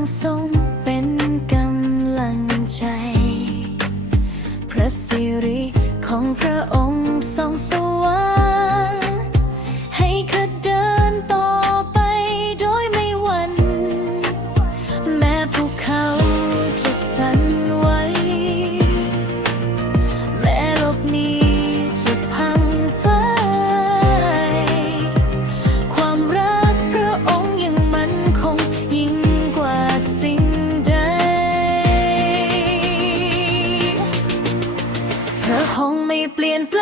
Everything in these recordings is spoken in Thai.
างทรงเป็นกำลังใจ พระสิริของพระองค์ทรงสว่าง being black.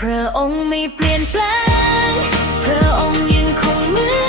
พระองค์ไม่เปลี่ยนแปลง พระองค์ยังคงเหมือน